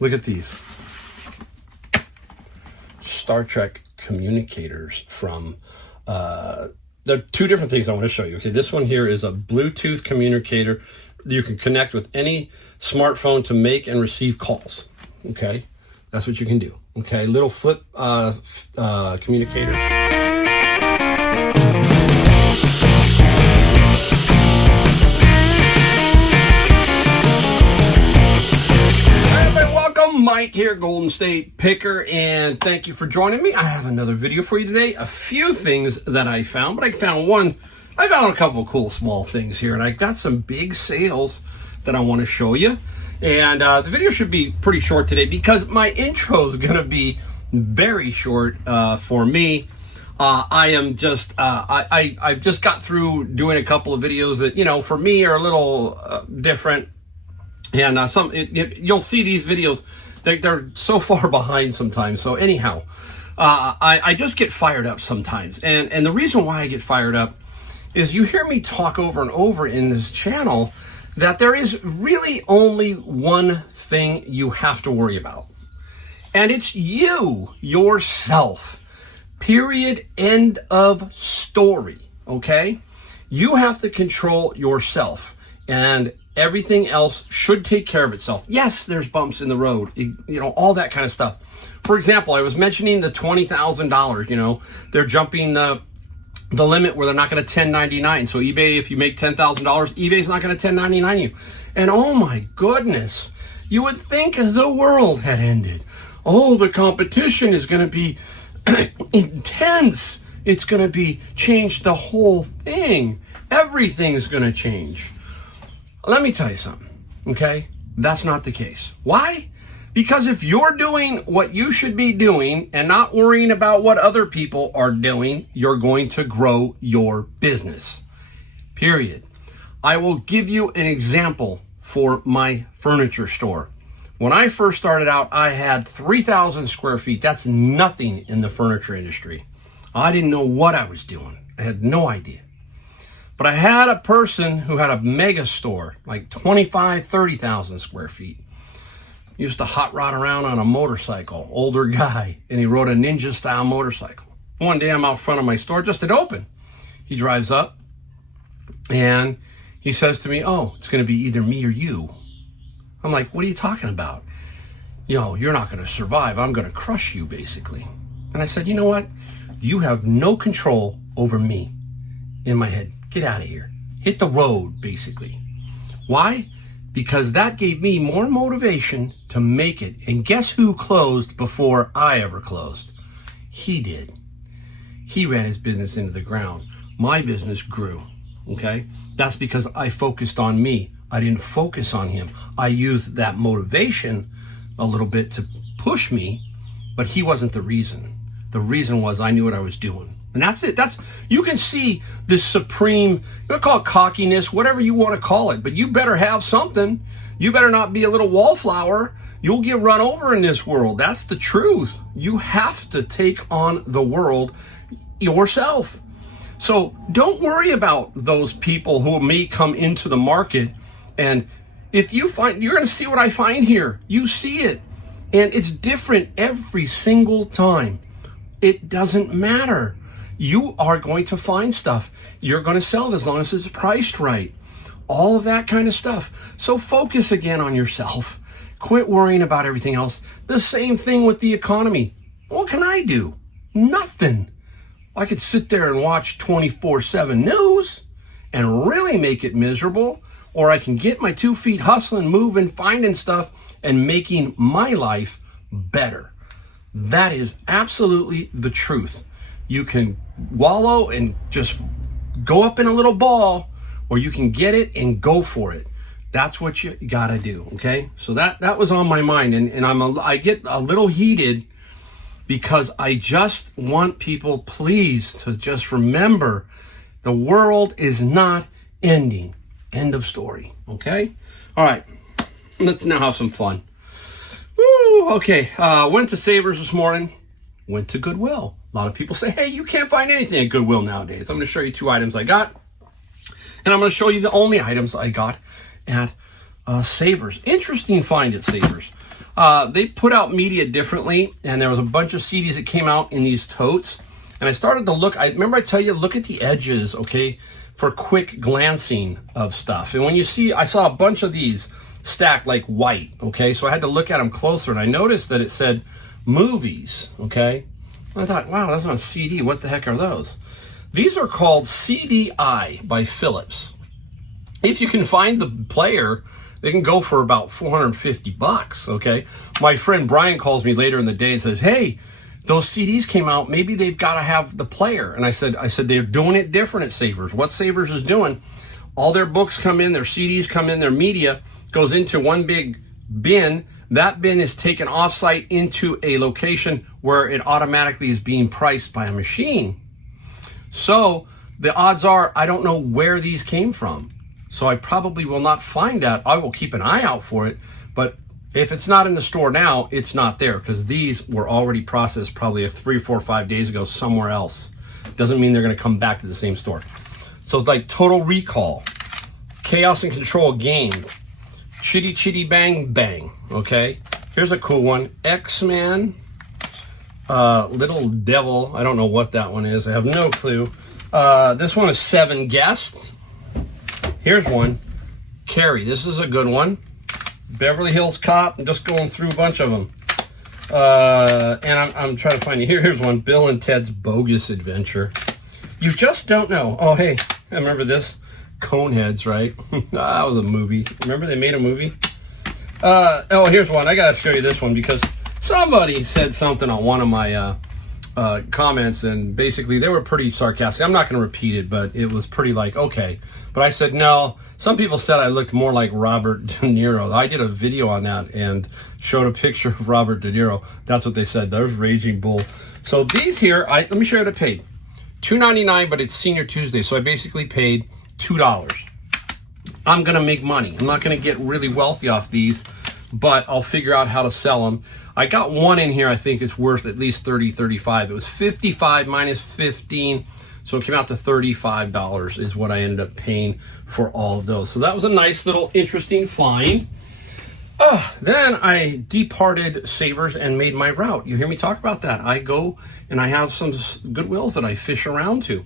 Look at these. Star Trek communicators from, there are two different things I want to show you. Okay, this one here is a Bluetooth communicator. You can connect with any smartphone to make and receive calls. Okay, that's what you can do. Okay, little flip communicator. Mike here, Golden State Picker, and thank you for joining me. I have another video for you today. A few things that I found, but I found a couple of cool small things here, and I've got some big sales that I want to show you. And the video should be pretty short today because my intro is going to be very short for me. I've just got through doing a couple of videos that, you know, for me are a little different. And you'll see these videos, they're so far behind sometimes. So anyhow, I just get fired up sometimes. And the reason why I get fired up is you hear me talk over and over in this channel that there is really only one thing you have to worry about. And it's you, yourself. Period. End of story. Okay? You have to control yourself. And everything else should take care of itself. Yes, there's bumps in the road, you know, all that kind of stuff. For example, I was mentioning the $20,000, you know, they're jumping the limit where they're not going to 1099. So eBay, if you make $10,000, eBay's not going to 1099 you. And oh my goodness, you would think the world had ended. Oh, the competition is going to be intense. It's going to be change the whole thing. Everything's going to change. Let me tell you something, okay? That's not the case. Why? Because if you're doing what you should be doing and not worrying about what other people are doing, you're going to grow your business. Period. I will give you an example for my furniture store. When I first started out, I had 3,000 square feet. That's nothing in the furniture industry. I didn't know what I was doing. I had no idea. But I had a person who had a mega store, like 25, 30,000 square feet. He used to hot rod around on a motorcycle, older guy, and he rode a ninja style motorcycle. One day I'm out front of my store, just had opened. He drives up and he says to me, "Oh, it's going to be either me or you." I'm like, "What are you talking about? You know, you're not going to survive. I'm going to crush you, basically." And I said, "You know what? You have no control over me." In my head, get out of here. Hit the road, basically. Why? Because that gave me more motivation to make it. And guess who closed before I ever closed? He did. He ran his business into the ground. My business grew, okay? That's because I focused on me. I didn't focus on him. I used that motivation a little bit to push me, but he wasn't the reason. The reason was I knew what I was doing. And that's it. You can see this supreme, you'll call it cockiness, whatever you want to call it, but you better have something. You better not be a little wallflower. You'll get run over in this world. That's the truth. You have to take on the world yourself. So don't worry about those people who may come into the market. And if you find, you're going to see what I find here. You see it. And it's different every single time. It doesn't matter. You are going to find stuff. You're going to sell it as long as it's priced right. All of that kind of stuff. So focus again on yourself. Quit worrying about everything else. The same thing with the economy. What can I do? Nothing. I could sit there and watch 24/7 news and really make it miserable. Or I can get my 2 feet hustling, moving, finding stuff, and making my life better. That is absolutely the truth. You can wallow and just go up in a little ball, or you can get it and go for it. That's what you gotta do, okay? So that was on my mind, and I get a little heated because I just want people, please, to just remember the world is not ending. End of story, okay? All right, let's now have some fun. Woo, okay, went to Savers this morning, went to Goodwill. A lot of people say, hey, you can't find anything at Goodwill nowadays. I'm going to show you 2 items I got, and I'm going to show you the only items I got at Savers. Interesting find at Savers. They put out media differently, and there was a bunch of CDs that came out in these totes. And I started to look. Remember I tell you, look at the edges, okay, for quick glancing of stuff. And when you see, I saw a bunch of these stacked like white, okay? So I had to look at them closer, and I noticed that it said movies, okay? And I thought, wow, that's not a CD. What the heck are those? These are called CDI by Philips. If you can find the player, they can go for about $450, okay? My friend Brian calls me later in the day and says, hey, those CDs came out, maybe they've got to have the player. And I said, they're doing it different at Savers. What Savers is doing, all their books come in, their CDs come in, their media goes into one big bin. That bin is taken offsite into a location where it automatically is being priced by a machine. So the odds are I don't know where these came from. So I probably will not find out. I will keep an eye out for it. But if it's not in the store now, it's not there, because these were already processed probably 3, 4, 5 days ago somewhere else. Doesn't mean they're going to come back to the same store. So it's like Total Recall, Chaos and Control Game, Chitty Chitty Bang Bang, okay? Here's a cool one, X-Men, Little Devil. I don't know what that one is. I have no clue. This one is 7 Guests. Here's one, Carrie. This is a good one. Beverly Hills Cop. I'm just going through a bunch of them. And I'm trying to find you. Here's one, Bill and Ted's Bogus Adventure. You just don't know. Oh, hey, I remember this. Coneheads, right? That was a movie. Remember they made a movie? Oh, here's one. I got to show you this one because somebody said something on one of my comments, and basically they were pretty sarcastic. I'm not going to repeat it, but it was pretty like, okay. But I said, no. Some people said I looked more like Robert De Niro. I did a video on that and showed a picture of Robert De Niro. That's what they said. There's Raging Bull. So these here, let me show you what I paid. $2.99, but it's Senior Tuesday, so I basically paid $2. I'm going to make money. I'm not going to get really wealthy off these, but I'll figure out how to sell them. I got one in here I think it's worth at least $30, $35. It was $55 minus $15, so it came out to $35 is what I ended up paying for all of those. So that was a nice little interesting find. Then I departed Savers and made my route. You hear me talk about that. I go and I have some Goodwills that I fish around to.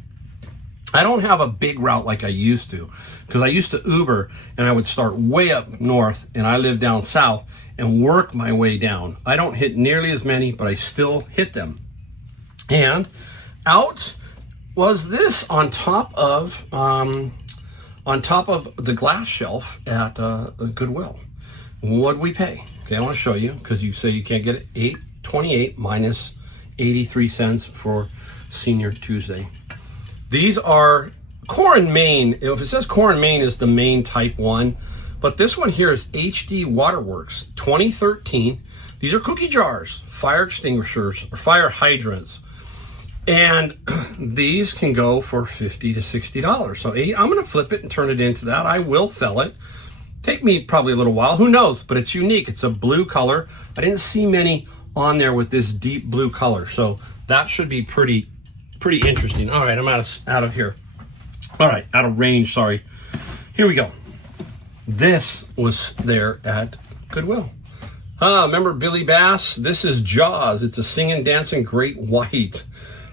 I don't have a big route like I used to, because I used to Uber and I would start way up north and I live down south and work my way down. I don't hit nearly as many, but I still hit them. And out was this on top of the glass shelf at Goodwill. What'd we pay? Okay, I want to show you because you say you can't get it. $8.28 minus 83 cents for Senior Tuesday. These are Core and Main. If it says Core and Main is the main type one, but this one here is HD Waterworks 2013. These are cookie jars, fire extinguishers, or fire hydrants. And these can go for $50 to $60. So I'm going to flip it and turn it into that. I will sell it. Take me probably a little while. Who knows? But it's unique. It's a blue color. I didn't see many on there with this deep blue color. So that should be pretty interesting. All right, I'm out of here. All right, out of range, sorry. Here we go. This was there at Goodwill. Remember Billy Bass? This is Jaws. It's a singing, dancing great white.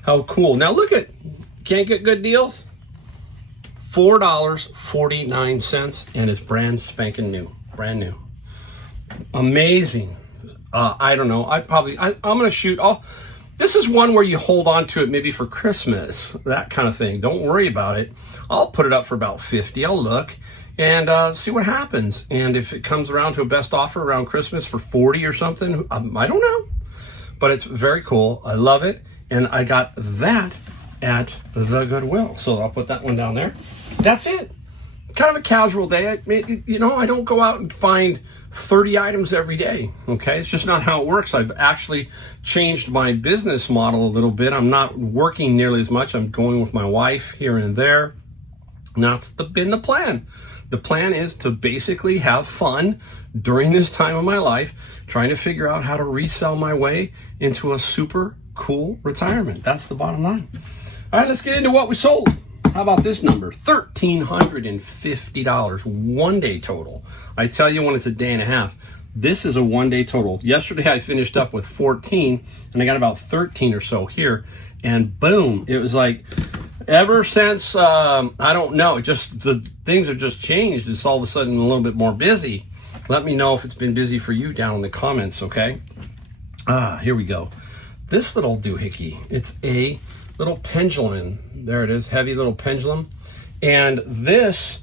How cool. Now look at, can't get good deals? $4.49, and it's brand spanking new. Brand new. Amazing. I don't know. I'm going to shoot. This is one where you hold on to it maybe for Christmas, that kind of thing. Don't worry about it. I'll put it up for about $50. I'll look and see what happens. And if it comes around to a best offer around Christmas for $40 or something, I don't know. But it's very cool. I love it. And I got that at the Goodwill. So I'll put that one down there. That's it. Kind of a casual day. I don't go out and find 30 items every day. Okay, it's just not how it works. I've actually changed my business model a little bit. I'm not working nearly as much. I'm going with my wife here and there. And that's been the plan. The plan is to basically have fun during this time of my life, trying to figure out how to resell my way into a super cool retirement. That's the bottom line. All right, let's get into what we sold. How about this number? $1,350, 1 day total. I tell you when it's a day and a half, This is a 1 day total. Yesterday I finished up with 14 and I got about 13 or so here, and boom, it was like ever since, I don't know, it just, the things have just changed. It's all of a sudden a little bit more busy. Let me know if it's been busy for you down in the comments, okay? Here we go. This little doohickey, it's a little pendulum. There it is, heavy little pendulum. And this,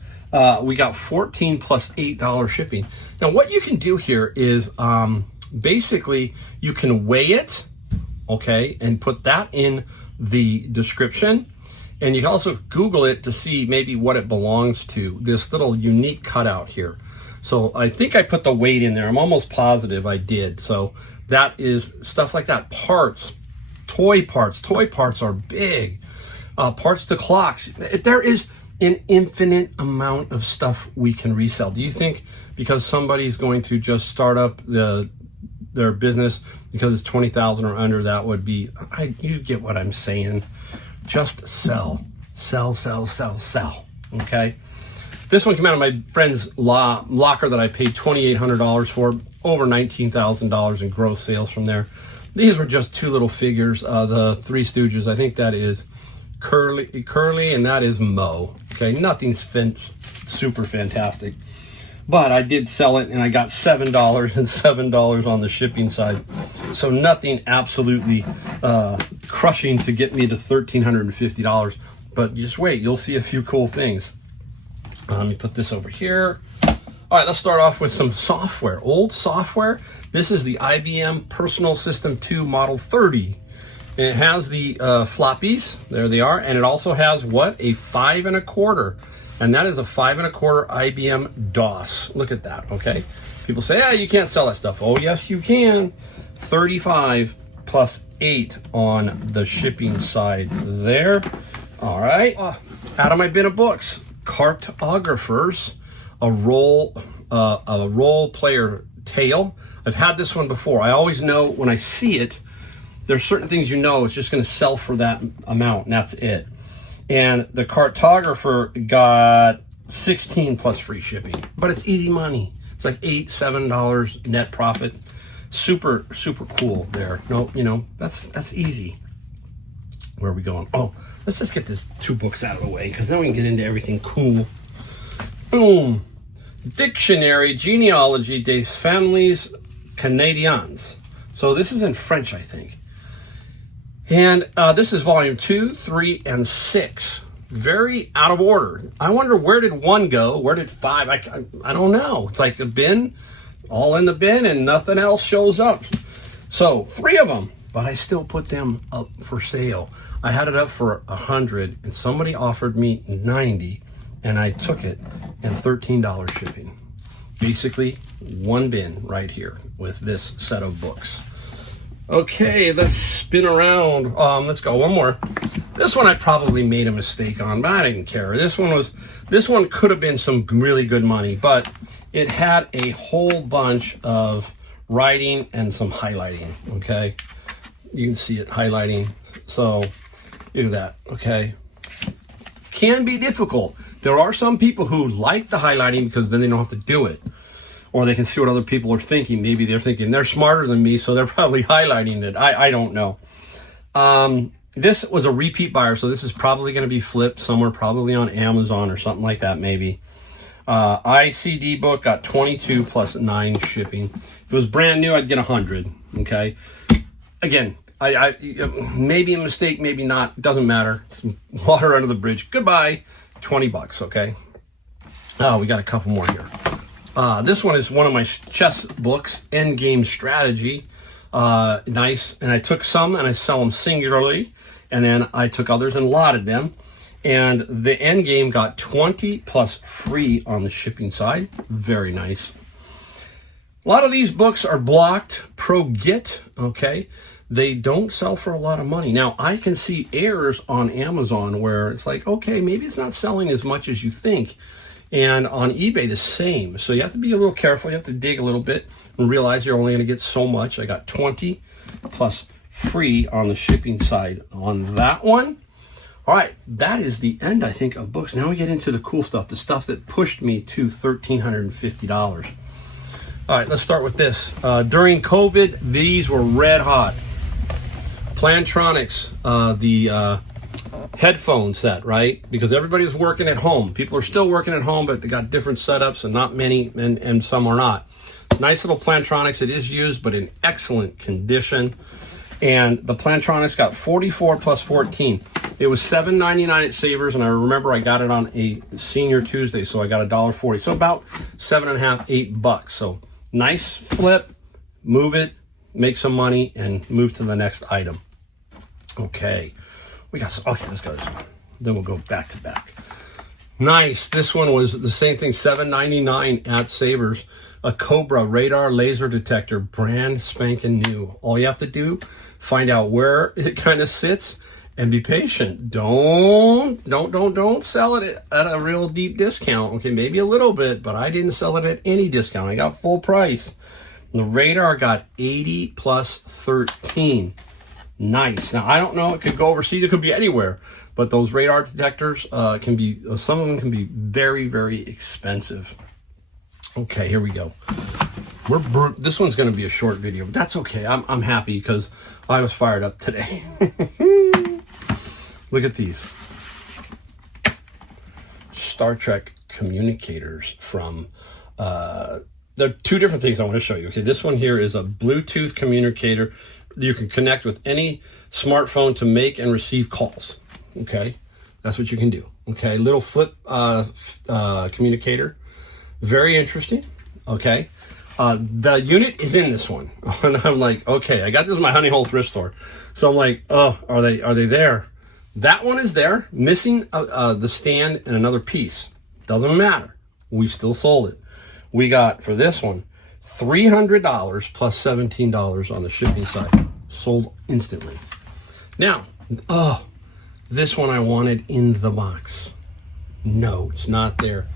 we got 14 plus $8 shipping. Now what you can do here is basically you can weigh it, okay, and put that in the description. And you can also Google it to see maybe what it belongs to, this little unique cutout here. So I think I put the weight in there. I'm almost positive I did. So that is stuff like that. Parts, toy parts. Toy parts are big. Parts to clocks. There is an infinite amount of stuff we can resell. Do you think because somebody's going to just start up their business because it's 20,000 or under, that would be, you get what I'm saying? Just sell, sell, sell, sell, sell, okay? This one came out of my friend's locker that I paid $2,800 for, over $19,000 in gross sales from there. These were just two little figures, the Three Stooges. I think that is Curly, and that is Mo. Okay, nothing's super fantastic, but I did sell it, and I got $7 and $7 on the shipping side. So nothing absolutely crushing to get me to $1,350. But just wait, you'll see a few cool things. Let me put this over here. All right, let's start off with some software, old software. This is the IBM Personal System 2 Model 30. And it has the floppies, there they are, and it also has what? A 5 1/4. And that is a 5 1/4 IBM DOS. Look at that, okay? People say, yeah, you can't sell that stuff. Oh, yes, you can. 35 plus 8 on the shipping side there. All right, out of my bin of books, Cartographers, a role player tale. I've had this one before. I always know when I see it, there's certain things you know it's just going to sell for that amount, and that's it. And the Cartographer got 16 plus free shipping, but it's easy money. It's like $7 net profit. Super, super cool there. No, you know, that's easy. Where are we going? Oh, let's just get these two books out of the way, because then we can get into everything cool. Boom. Dictionnaire Genealogie des Familles Canadiennes. So this is in French, I think. And this is volume 2, 3, and 6. Very out of order. I wonder, where did 1 go? Where did 5? I don't know. It's like a bin, all in the bin, and nothing else shows up. So 3 of them, but I still put them up for sale. I had it up for 100, and somebody offered me 90, and I took it, and $13 shipping. Basically, 1 bin right here with this set of books. Okay, let's spin around. Let's go one more. This one I probably made a mistake on, but I didn't care. This one could have been some really good money, but it had a whole bunch of writing and some highlighting, okay? You can see it highlighting. So, look at that, okay? Can be difficult. There are some people who like the highlighting because then they don't have to do it. Or they can see what other people are thinking. Maybe they're thinking they're smarter than me, so they're probably highlighting it. I don't know. This was a repeat buyer, so this is probably going to be flipped somewhere, probably on Amazon or something like that, maybe. ICD book got 22 plus 9 shipping. If it was brand new, I'd get 100, okay? Again, I maybe a mistake, maybe not. Doesn't matter. It's water under the bridge. Goodbye. $20, okay? Oh, we got a couple more here. This one is one of my chess books, Endgame Strategy. Nice. And I took some and I sell them singularly. And then I took others and lotted them. And the Endgame got 20 plus free on the shipping side. Very nice. A lot of these books are blocked, pro-git, okay? They don't sell for a lot of money. Now, I can see errors on Amazon where it's like, okay, maybe it's not selling as much as you think. And on eBay, the same. So you have to be a little careful. You have to dig a little bit and realize you're only going to get so much. I got 20 plus free on the shipping side on that one. All right, that is the end, I think, of books. Now we get into the cool stuff, the stuff that pushed me to $1,350. All right, let's start with this. During COVID, these were red hot. Plantronics, the headphone set, right? Because everybody was working at home. People are still working at home, but they got different setups, and not many, and some are not. It's nice little Plantronics. It is used, but in excellent condition. And the Plantronics got 44 plus 14. It was $7.99 at Savers, and I remember I got it on a Senior Tuesday, so I got $1.40. So about $7.50, $8. So nice flip, move it, make some money, and move to the next item. Okay, okay, let's go this one. Then we'll go back to back. Nice. This one was the same thing, $7.99 at Savers. A Cobra radar laser detector, brand spanking new. All you have to do, find out where it kind of sits and be patient. Don't sell it at a real deep discount. Okay, maybe a little bit, but I didn't sell it at any discount. I got full price. The radar got 80 plus 13. Nice. Now, I don't know, it could go overseas, it could be anywhere, but those radar detectors can be, some of them can be very, very expensive. Okay, here we go. This one's going to be a short video, but that's okay. I'm happy because I was fired up today. Look at these. Star Trek communicators from, there are two different things I want to show you. Okay, this one here is a Bluetooth communicator. You can connect with any smartphone to make and receive calls. Okay, that's what you can do. Okay, little flip communicator. Very interesting. Okay, the unit is in this one, and I'm like, okay, I got this in my Honey Hole thrift store, so I'm like, oh, are they there? That one is there, missing the stand and another piece. Doesn't matter. We still sold it. We got for this one $300 plus $17 on the shipping side. Sold instantly. Now, this one I wanted in the box. No, it's not there.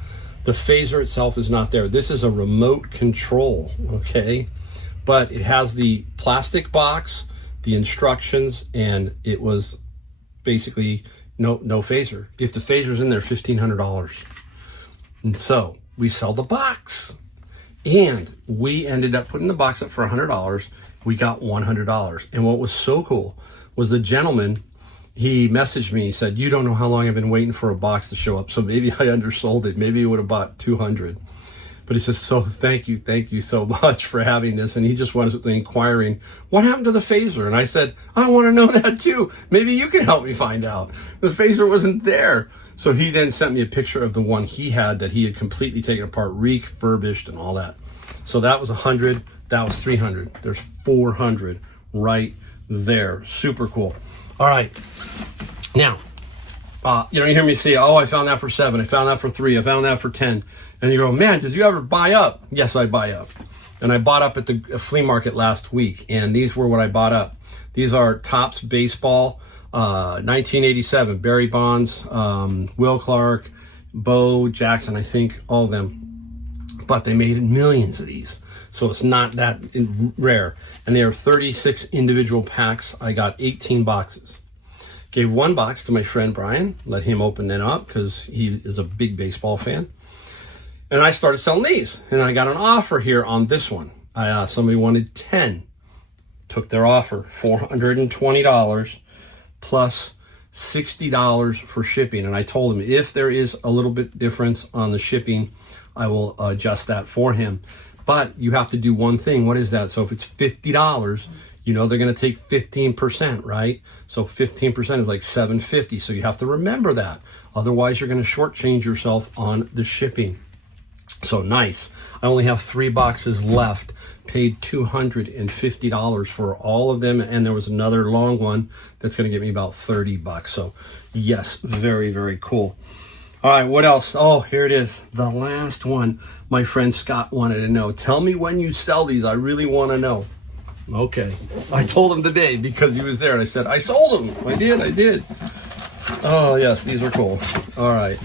The phaser itself is not there. This is a remote control, okay? But it has the plastic box, the instructions, and it was basically no phaser. If the phaser's in there, $1,500. And so we sell the box. And we ended up putting the box up for $100. We got $100. And what was so cool was the gentleman, he messaged me, he said, you don't know how long I've been waiting for a box to show up, so maybe I undersold it. Maybe he would have bought 200. But he says, so thank you so much for having this. And he just was inquiring, what happened to the phaser? And I said, I want to know that too. Maybe you can help me find out. The phaser wasn't there. So he then sent me a picture of the one he had that he had completely taken apart, refurbished and all that. So that was 100, that was 300. There's 400 right there. Super cool. All right. Now, you hear me say, oh, I found that for 7. I found that for 3. I found that for 10. And you go, man, did you ever buy up? Yes, I buy up. And I bought up at the flea market last week. And these were what I bought up. These are Topps Baseball, 1987, Barry Bonds, Will Clark, Bo Jackson, I think, all of them. But they made millions of these. So it's not that rare. And they are 36 individual packs. I got 18 boxes. Gave one box to my friend Brian, let him open it up because he is a big baseball fan. And I started selling these. And I got an offer here on this one. Somebody wanted 10. Took their offer, $420 plus $60 for shipping. And I told him if there is a little bit difference on the shipping, I will adjust that for him. But you have to do one thing. What is that? So if it's $50, you know they're going to take 15%, right? So 15% is like $750. So you have to remember that. Otherwise, you're going to shortchange yourself on the shipping. So nice. I only have 3 boxes left. Paid $250 for all of them. And there was another long one that's going to get me about $30. So yes, very, very cool. All right, what else? Oh, here it is. The last one my friend Scott wanted to know. Tell me when you sell these. I really want to know. Okay. I told him today because he was there. And I said, I sold them. I did. Oh, yes, these are cool. All right.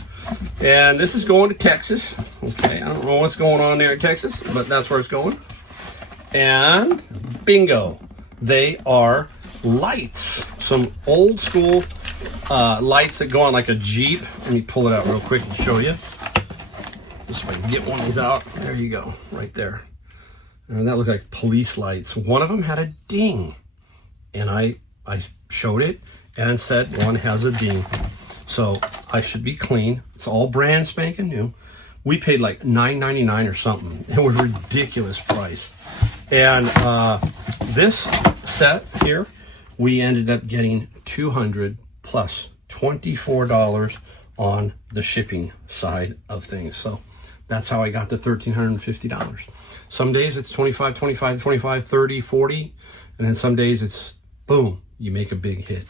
And this is going to Texas. Okay, I don't know what's going on there in Texas, but that's where it's going. And bingo. They are lights. Some old school lights that go on like a Jeep. Let me pull it out real quick and show you. Just so I can get one of these out. There you go, right there. and that looked like police lights. One of them had a ding, and I showed it and said one has a ding. So I should be clean. It's all brand spanking new. We paid like $9.99 or something. It was a ridiculous price. And this set here, we ended up getting $200 plus $24 on the shipping side of things. So that's how I got to $1,350. Some days it's 25, 25, 25, 30, 40. And then some days it's boom, you make a big hit.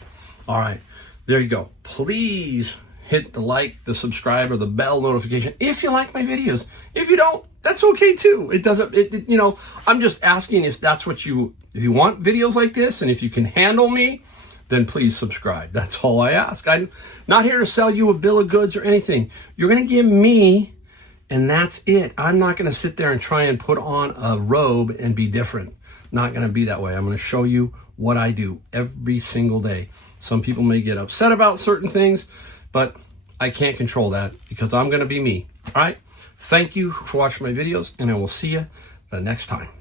All right, there you go. Please hit the like, the subscribe, or the bell notification if you like my videos. If you don't, that's okay too. It doesn't, you know, I'm just asking if that's what if you want videos like this and if you can handle me, then please subscribe. That's all I ask. I'm not here to sell you a bill of goods or anything. You're going to give me, and that's it. I'm not going to sit there and try and put on a robe and be different. Not going to be that way. I'm going to show you what I do every single day. Some people may get upset about certain things, but I can't control that because I'm going to be me. All right. Thank you for watching my videos, and I will see you the next time.